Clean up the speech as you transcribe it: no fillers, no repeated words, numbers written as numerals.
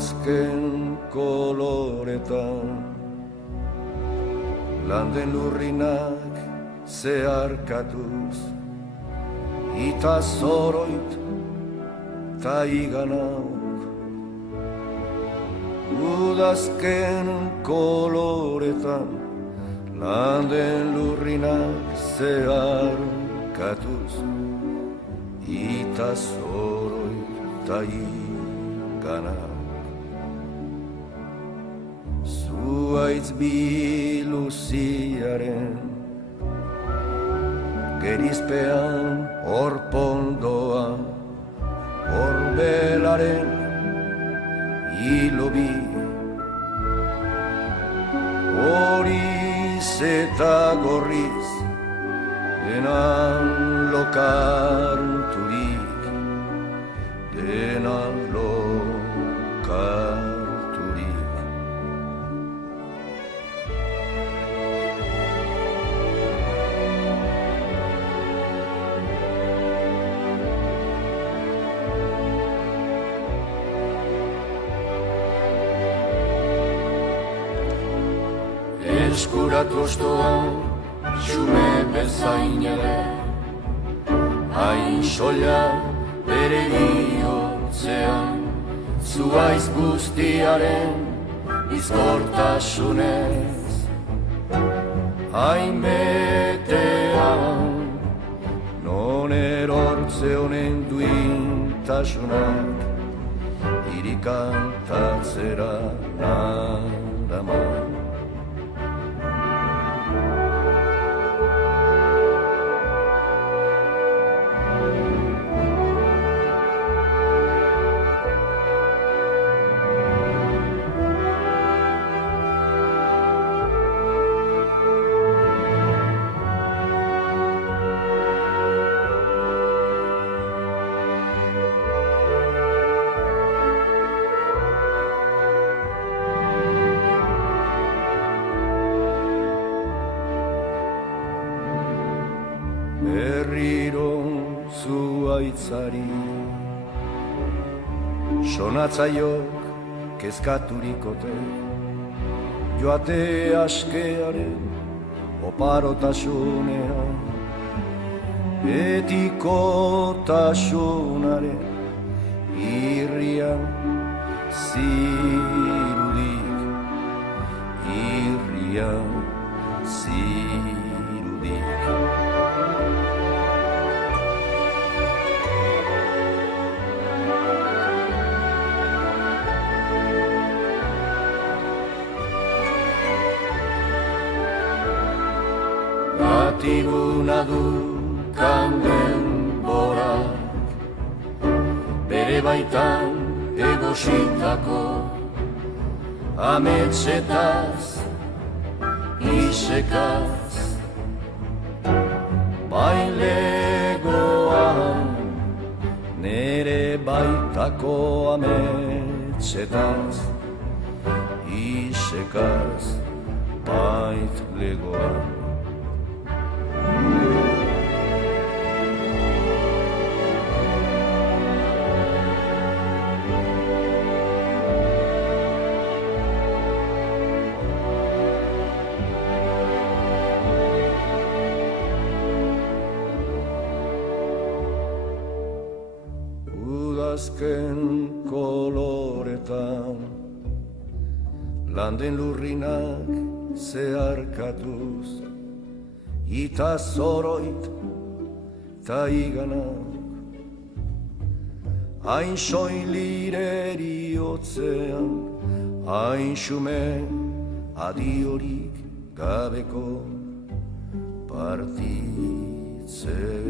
Udazken koloretan landen lurrinak zeharkatuz ita zoroit ta iganauk. Udazken koloretan landen lurrinak zeharkatuz ita zoroit ta iganauk. Zuaitz biluziaren gerizpean orpondoa orbelaren hilobi horiz eta gorriz denan lokarturik denan lokarturik. Eskuratu ostoan, xume bezain ere, hain soila bere bihotzean, zuaiz guztiaren bizkortasunez. Hain betean, non erortze honen duintasunak, irikantatzera nadaman. Berriro zuaitzari sonatzaiok kezkaturikote joate askearen oparotasunean betikotasunaren irrian zirudik irrian zirudik. Batiguna du kanden borak, bere baitan egositako ametsetaz, isekaz, bailegoan nere baitako ametsetaz, isekaz, baitlegoan. Udazken koloretan landen lurrinak zeharkatuz ita zoroit ta iganak hain soilireri hotzean hain xume adiorik gabeko partitzen.